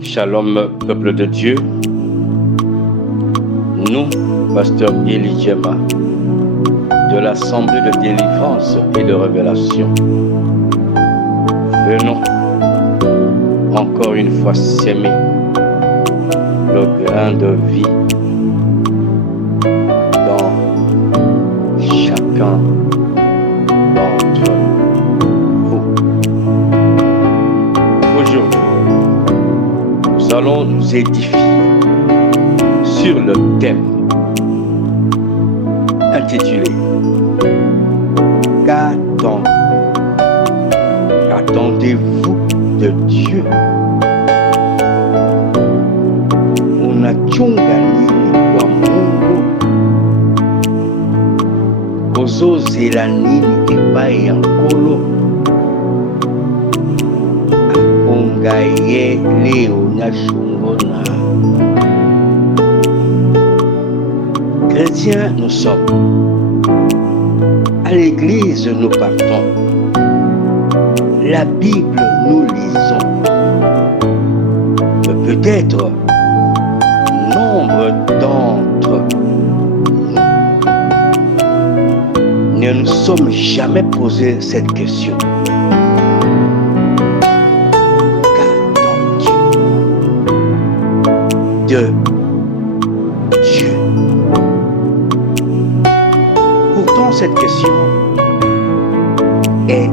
Shalom, peuple de Dieu. Nous, pasteur Élie Djema, de l'Assemblée de délivrance et de révélation, venons encore une fois s'aimer le grain de vie dans chacun d'entre vous. Aujourd'hui, nous allons nous édifier sur le thème intitulé Qu'attendez-vous de Dieu? Unachunga nini kwa Mungu? Kozozela nini epai ya Nkolo? Akonga ye leo nyashungona. Chrétiens, nous sommes. À l'église, nous partons. La Bible, nous lisons. Peut-être nombre d'entre nous ne nous sommes jamais posé cette question. Qu'attends-tu de Dieu? Pourtant, cette question est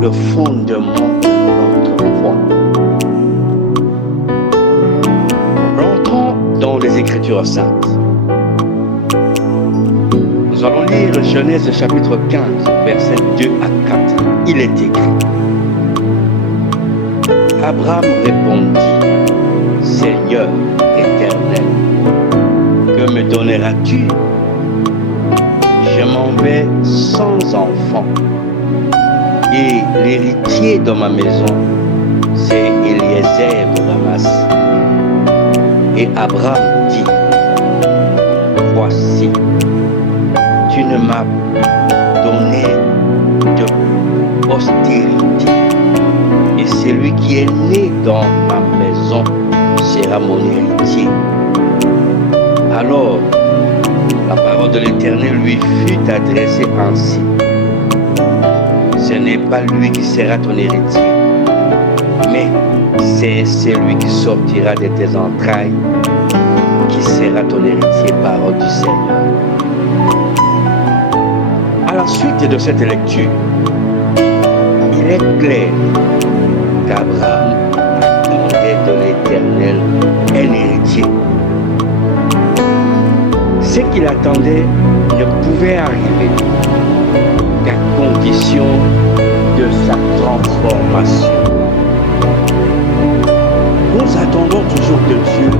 le fondement de notre foi. Rentrons dans les Écritures saintes. Nous allons lire Genèse chapitre 15, versets 2 à 4. Il est écrit: Abraham répondit: Seigneur éternel, que me donneras-tu? Je m'en vais sans enfant, et l'héritier de ma maison, c'est Eliezer de Damas. Et Abraham dit: Voici, tu ne m'as donné de postérité, et celui qui est né dans ma maison sera mon héritier. Alors, la parole de l'Éternel lui fut adressée ainsi: Ce n'est pas lui qui sera ton héritier, mais c'est celui qui sortira de tes entrailles qui sera ton héritier, parole du Seigneur. À la suite de cette lecture, il est clair qu'Abraham attendait de l'Éternel un héritier. Ce qu'il attendait ne pouvait arriver qu'à condition de sa transformation. Nous attendons toujours de Dieu,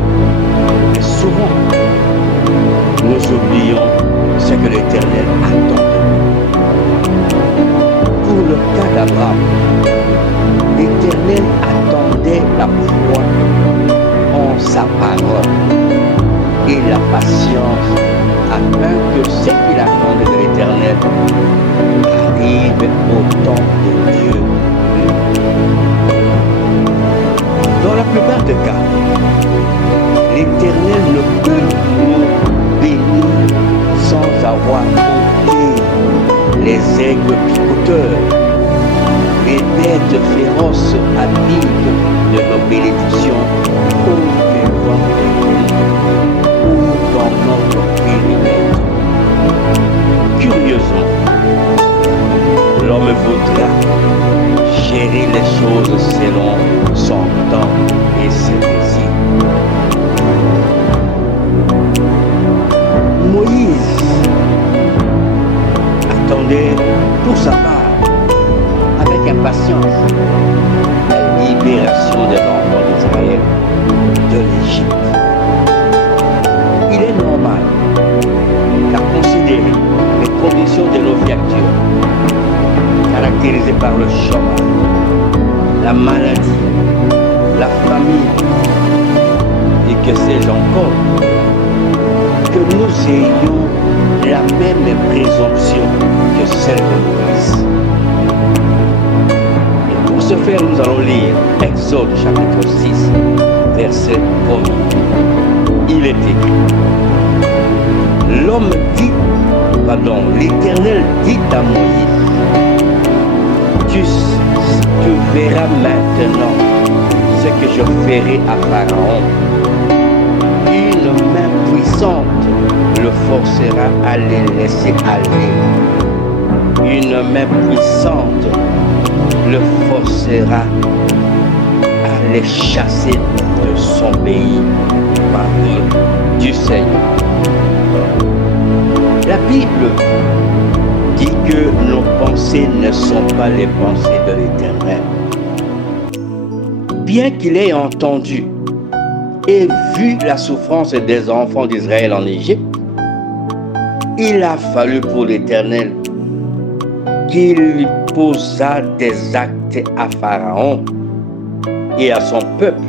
mais souvent nous oublions ce que l'Éternel attend de nous. Pour le cas d'Abraham, l'Éternel attendait la foi en sa parole et la patience afin que ce qu'il attendait de l'Éternel arrive au temps de Dieu. Dans la plupart des cas, l'Éternel ne peut nous bénir sans avoir ôté les aigles picoteurs, les bêtes féroces habiles de nos bénédictions au devant de nous ou dans notre périmètre. Curieusement, l'homme voudra gérer les choses selon son temps et ses désirs. Moïse attendait pour sa part avec impatience la libération des enfants d'Israël de l'Égypte. Il est normal qu'à considérer les conditions de nos vies actuelles, caractérisées par le chômage, la maladie, la famille, et que sais-je encore, que nous ayons la même présomption que celle de Moïse. faire, nous allons lire Exode chapitre 6, verset 1er. Il est écrit, l'Éternel dit à Moïse, tu verras maintenant ce que je ferai à Pharaon. Une main puissante le forcera à les laisser aller. Une main puissante le forcera à les chasser de son pays. Parole du Seigneur. La Bible dit que nos pensées ne sont pas les pensées de l'Éternel. Bien qu'il ait entendu et vu la souffrance des enfants d'Israël en Égypte, il a fallu pour l'Éternel qu'il posât des actes à Pharaon et à son peuple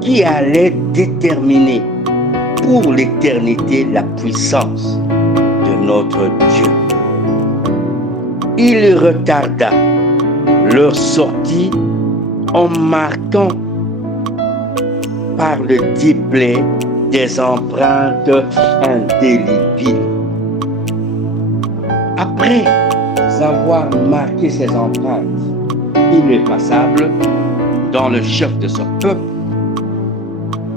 qui allait déterminer pour l'éternité la puissance de notre Dieu. Il retarda leur sortie en marquant par le display des empreintes indélébiles. Après avoir marqué ces empreintes ineffaçables dans le chef de son peuple,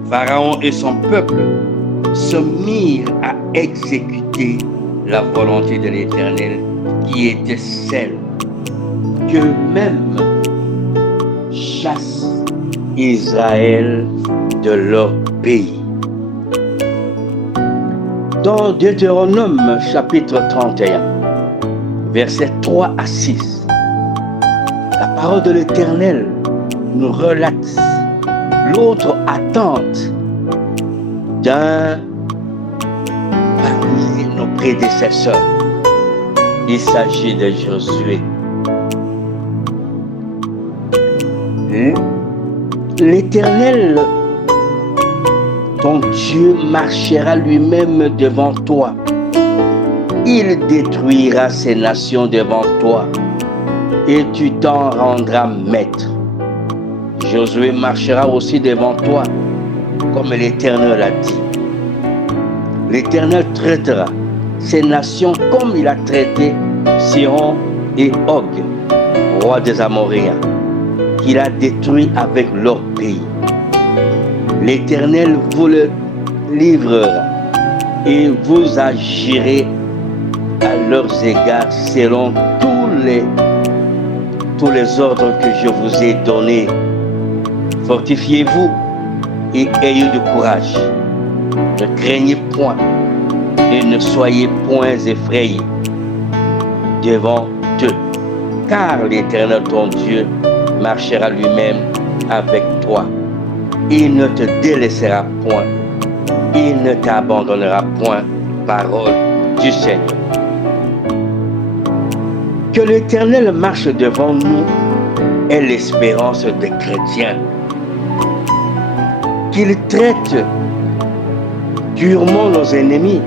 Pharaon et son peuple se mirent à exécuter la volonté de l'Éternel qui était celle qu'eux-mêmes chassent Israël de leur pays. Dans Deutéronome chapitre 31, versets 3 à 6, la parole de l'Éternel nous relate l'autre attente d'un parmi nos prédécesseurs. Il s'agit de Josué. L'Éternel, ton Dieu, marchera lui-même devant toi. Il détruira ces nations devant toi et tu t'en rendras maître. Josué marchera aussi devant toi, comme l'Éternel a dit. L'Éternel traitera ces nations comme il a traité Sihon et Og, roi des Amoréens, qu'il a détruit avec leur pays. L'Éternel vous le livrera et vous agirez à leurs égards selon tous les ordres que je vous ai donnés. Fortifiez-vous et ayez du courage. Ne craignez point et ne soyez point effrayés devant eux, car l'Éternel ton Dieu marchera lui-même avec toi. Il ne te délaissera point, il ne t'abandonnera point. Parole du Seigneur. Que l'Éternel marche devant nous est l'espérance des chrétiens. Qu'il traite durement nos ennemis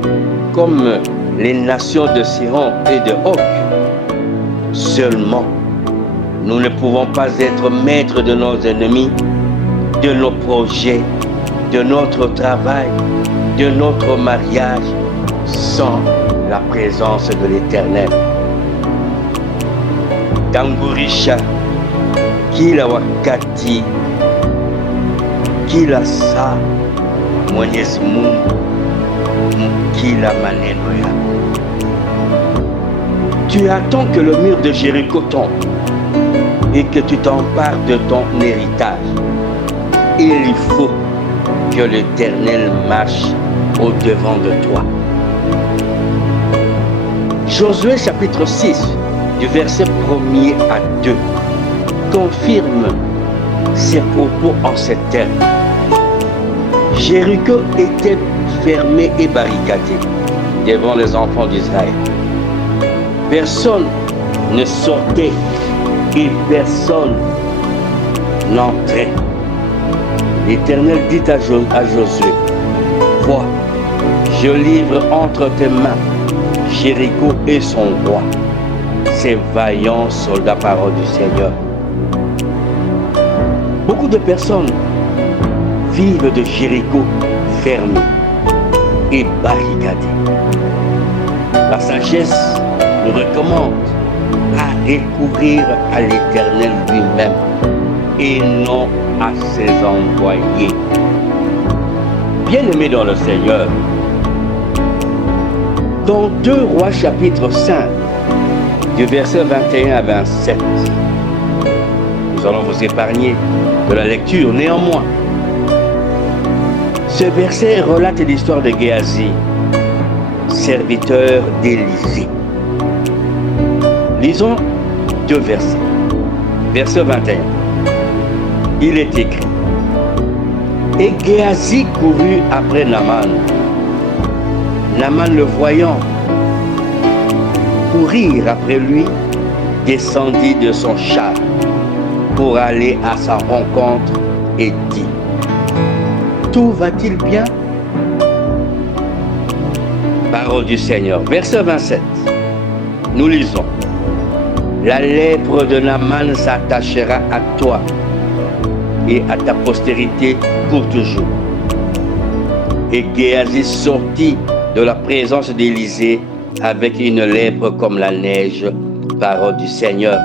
comme les nations de Sihon et de Og. Seulement, nous ne pouvons pas être maîtres de nos ennemis, de nos projets, de notre travail, de notre mariage, sans la présence de l'Éternel. Tangurisha, kila wakati, kila saa, Mwenyezi Mungu, kila maneno yako. Tu attends que le mur de Jéricho tombe et que tu t'empares de ton héritage. Il faut que l'Éternel marche au-devant de toi. Josué chapitre 6, du verset 1er à 2, confirme ses propos en ces termes. Jéricho était fermé et barricadé devant les enfants d'Israël. Personne ne sortait et personne n'entrait. L'Éternel dit à Josué, vois, je livre entre tes mains Jéricho et son roi, ces vaillants soldats, parole du Seigneur. Beaucoup de personnes vivent de Jéricho fermés et barricadés. La sagesse nous recommande à recourir à l'Éternel lui-même et non à ses envoyés. Bien-aimés dans le Seigneur, dans 2 Rois chapitre 5, du verset 21 à 27, nous allons vous épargner de la lecture. Néanmoins, ce verset relate l'histoire de Géasi, serviteur d'Élisée. Lisons 2 versets. Verset 21. Il est écrit: Et Géasi courut après Naaman. Naaman, le voyant courir après lui, descendit de son char pour aller à sa rencontre et dit: Tout va-t-il bien? Parole du Seigneur. Verset 27. Nous lisons: La lèpre de Naaman s'attachera à toi et à ta postérité pour toujours. Et Géasi sortit de la présence d'Élisée avec une lèpre comme la neige. Parole du Seigneur.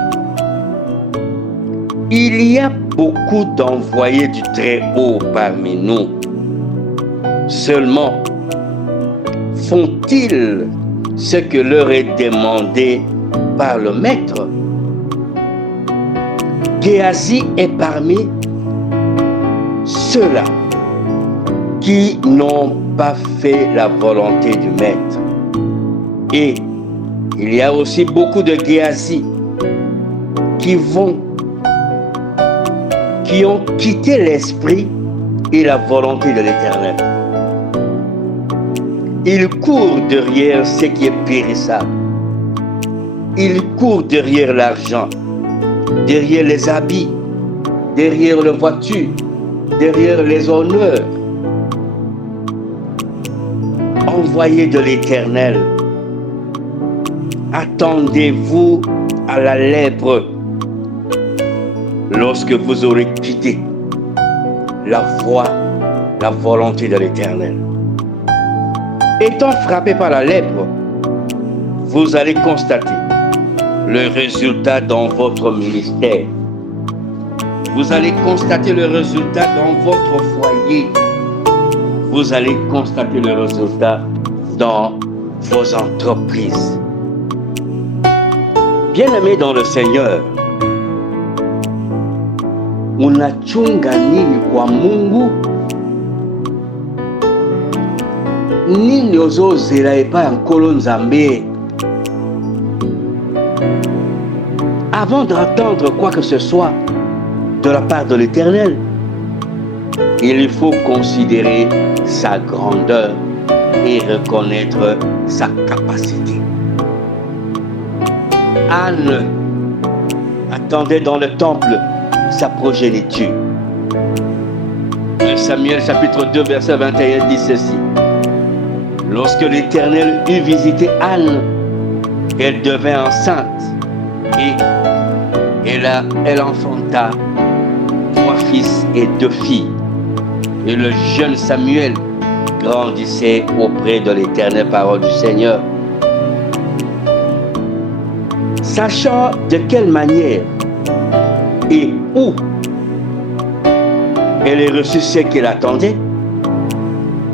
Il y a beaucoup d'envoyés du Très-Haut parmi nous. Seulement, font-ils ce que leur est demandé par le Maître? Géasi est parmi ceux-là qui n'ont pas fait la volonté du Maître. Et il y a aussi beaucoup de Géasi qui ont quitté l'esprit et la volonté de l'Éternel. Ils courent derrière ce qui est périssable. Ils courent derrière l'argent, derrière les habits, derrière les voitures, derrière les honneurs. Envoyés de l'Éternel, attendez-vous à la lèpre lorsque vous aurez quitté la voie, la volonté de l'Éternel. Étant frappé par la lèpre, vous allez constater le résultat dans votre ministère. Vous allez constater le résultat dans votre foyer. Vous allez constater le résultat dans vos entreprises. Bien-aimés dans le Seigneur, unachunga nini kwa Mungu? Nini ozozela epai ya Nkolo Nzambe? Avant d'entendre quoi que ce soit de la part de l'Éternel, il faut considérer sa grandeur et reconnaître sa capacité. Anne attendait dans le temple sa progéniture. Samuel chapitre 2 verset 21 dit ceci: Lorsque l'Éternel eut visité Anne, elle devint enceinte et elle enfanta 3 fils et 2 filles. Et le jeune Samuel grandissait auprès de l'Éternel. Parole du Seigneur. Sachant de quelle manière et où elle ait reçu ce qu'elle attendait,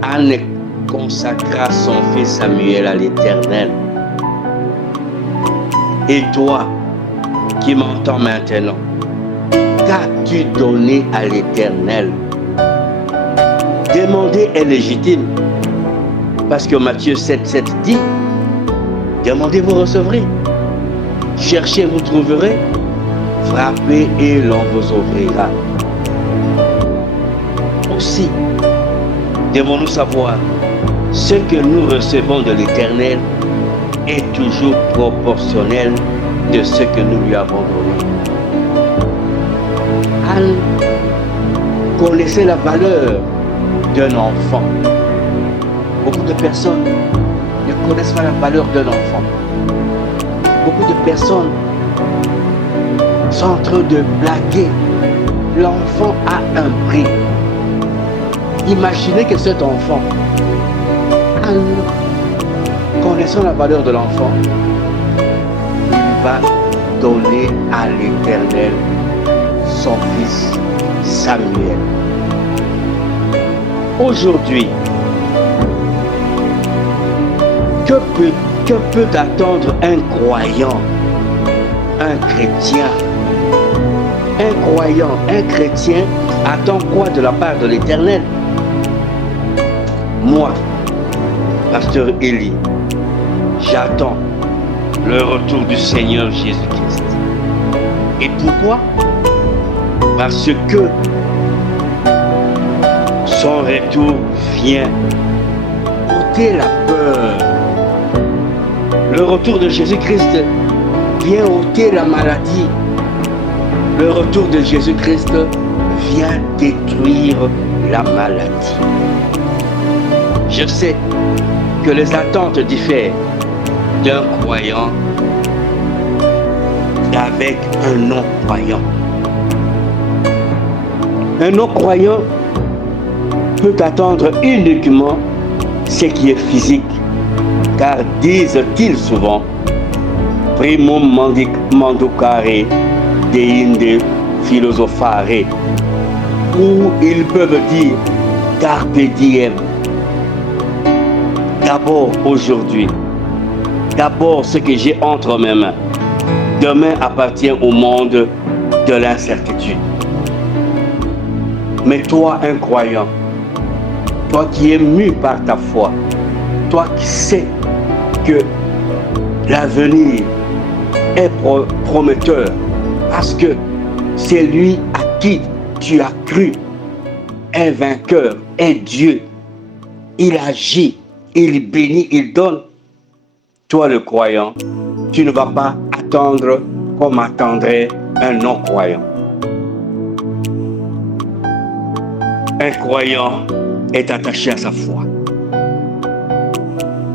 Anne consacra son fils Samuel à l'Éternel. Et toi, qui m'entends maintenant, qu'as-tu donné à l'Éternel? Demander est légitime, parce que Matthieu 7,7 dit: demandez, vous recevrez. Cherchez, vous trouverez. Frappez et l'on vous ouvrira. Aussi, devons-nous savoir ce que nous recevons de l'Éternel est toujours proportionnel de ce que nous lui avons donné. Anne connaissait la valeur d'un enfant. Beaucoup de personnes ne connaissent pas la valeur d'un enfant. Beaucoup de personnes sont en train de blaguer l'enfant a un prix. Imaginez que cet enfant, en connaissant la valeur de l'enfant, il va donner à l'Éternel son fils Samuel. Aujourd'hui, que peut attendre un croyant, un chrétien? Un croyant, un chrétien attend quoi de la part de l'Éternel? Moi, pasteur Élie, j'attends le retour du Seigneur Jésus-Christ. Et pourquoi? Parce que son retour vient ôter la peur. Le retour de Jésus-Christ vient ôter la maladie. Le retour de Jésus-Christ vient détruire la maladie. Je sais que les attentes diffèrent d'un croyant avec un non-croyant. Un non-croyant peut attendre uniquement ce qui est physique, car disent-ils souvent primum manducare deinde philosophare, où ils peuvent dire carpe diem. D'abord aujourd'hui, d'abord ce que j'ai entre mes mains. Demain appartient au monde de l'incertitude. Mais toi, un croyant, toi qui es mu par ta foi, toi qui sais que l'avenir est prometteur, parce que c'est lui à qui tu as cru, est vainqueur, est Dieu. Il agit, il bénit, il donne. Toi le croyant, tu ne vas pas attendre comme attendrait un non-croyant. Un croyant est attaché à sa foi.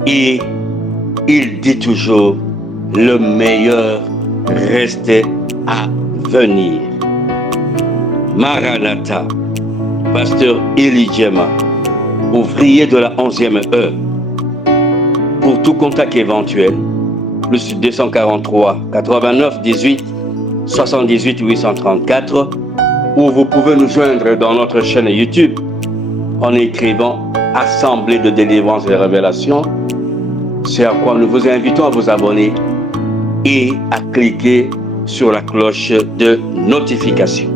Et il dit toujours, le meilleur reste à venir. Maranatha, pasteur Élie Djema, ouvrier de la 11e heure. Pour tout contact éventuel, plus 243 89 18 78 834, ou vous pouvez nous joindre dans notre chaîne YouTube en écrivant Assemblée de délivrance et révélation, c'est à quoi nous vous invitons à vous abonner et à cliquer sur la cloche de notification.